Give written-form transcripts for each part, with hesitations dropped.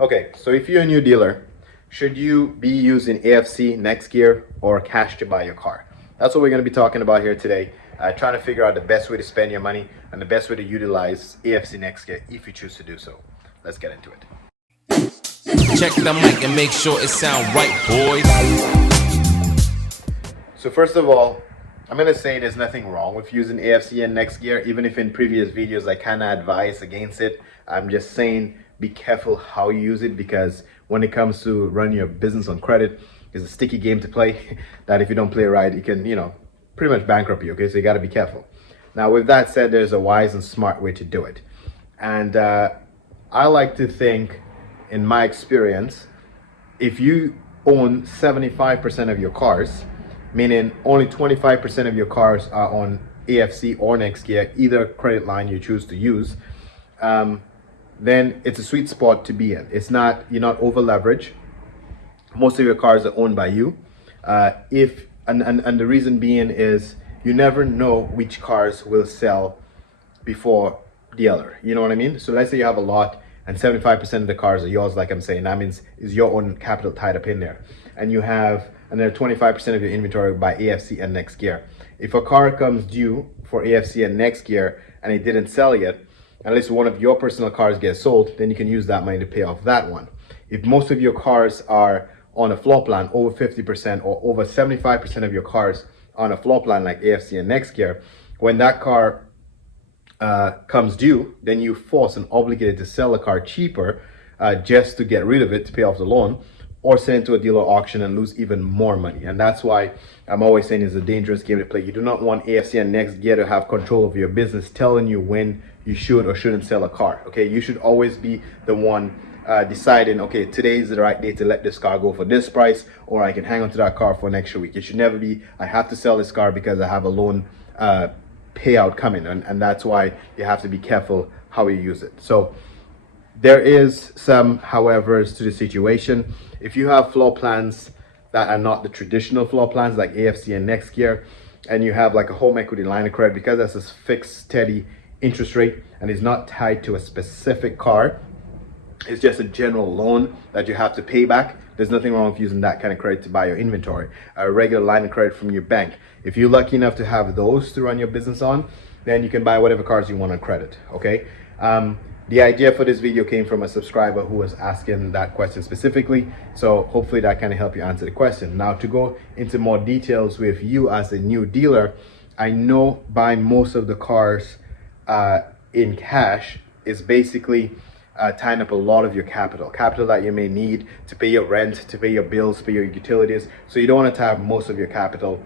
Okay, so if you're a new dealer, should you be using AFC, NextGear, or cash to buy your car? That's what we're going to be talking about here today. Trying to figure out the best way to spend your money and the best way to utilize AFC NextGear if you choose to do so. Let's get into it. Check the mic and make sure it sound right, boys. So first of all, I'm going to say there's nothing wrong with using AFC and NextGear, even if in previous videos I kind of advise against it. I'm just saying be careful how you use it, because when it comes to running your business on credit, it's a sticky game to play that if you don't play right, it can, pretty much bankrupt you. Okay, so you got to be careful. Now, with that said, there's a wise and smart way to do it. And I like to think, in my experience, if you own 75% of your cars, meaning only 25% of your cars are on AFC or NextGear, either credit line you choose to use, then it's a sweet spot to be in. You're not over leveraged. Most of your cars are owned by you. And the reason being is you never know which cars will sell before the other. You know what I mean? So let's say you have a lot and 75% of the cars are yours, like I'm saying. That means is your own capital tied up in there. And you have another 25% of your inventory by AFC and NextGear. If a car comes due for AFC and NextGear and it didn't sell yet, unless one of your personal cars gets sold, then you can use that money to pay off that one. If most of your cars are on a floor plan, over 50% or over 75% of your cars on a floor plan like AFC and NextGear, when that car comes due, then you force and obligated to sell the car cheaper just to get rid of it to pay off the loan, or send it to a dealer auction and lose even more money. And that's why I'm always saying it's a dangerous game to play. You do not want AFC and NextGear to have control of your business, telling you when you should or shouldn't sell a car. Okay, you should always be the one deciding, okay, today is the right day to let this car go for this price, or I can hang on to that car for an extra week. It should never be, I have to sell this car because I have a loan payout coming. And that's why you have to be careful how you use it. So there is some howevers to the situation. If you have floor plans that are not the traditional floor plans like AFC and NextGear, and you have like a home equity line of credit, because that's a fixed, steady interest rate and is not tied to a specific car, it's just a general loan that you have to pay back, there's nothing wrong with using that kind of credit to buy your inventory. A regular line of credit from your bank. If you're lucky enough to have those to run your business on, then you can buy whatever cars you want on credit, okay? The idea for this video came from a subscriber who was asking that question specifically. So hopefully that kind of helped you answer the question. Now, to go into more details with you as a new dealer, I know buying most of the cars in cash is basically tying up a lot of your capital that you may need to pay your rent, to pay your bills, pay your utilities. So you don't want to tie up most of your capital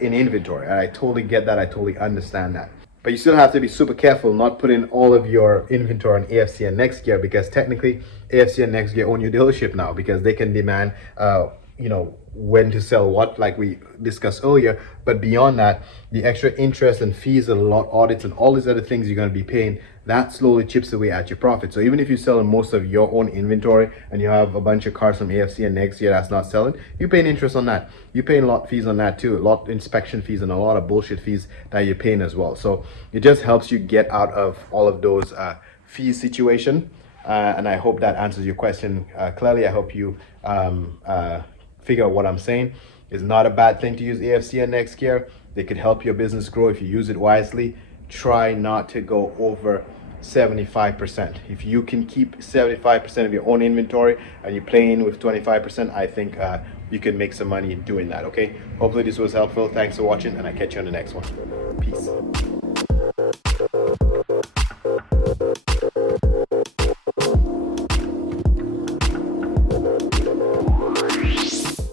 in inventory. And I totally get that. I totally understand that. But you still have to be super careful not putting all of your inventory on AFC and NextGear, because technically AFC and NextGear own your dealership now, because they can demand when to sell what, like we discussed earlier. But beyond that, the extra interest and fees and lot audits and all these other things you're going to be paying, that slowly chips away at your profit. So even if you sell most of your own inventory and you have a bunch of cars from AFC and NextGear that's not selling, you're paying interest on that. You're paying lot fees on that too, lot inspection fees and a lot of bullshit fees that you're paying as well. So it just helps you get out of all of those fees situation. And I hope that answers your question clearly. I hope you figure out what I'm saying. It's not a bad thing to use AFC and NextGear. They could help your business grow if you use it wisely. Try not to go over 75%. If you can keep 75% of your own inventory and you're playing with 25%, I think you can make some money doing that, okay? Hopefully this was helpful. Thanks for watching, and I'll catch you on the next one. Peace.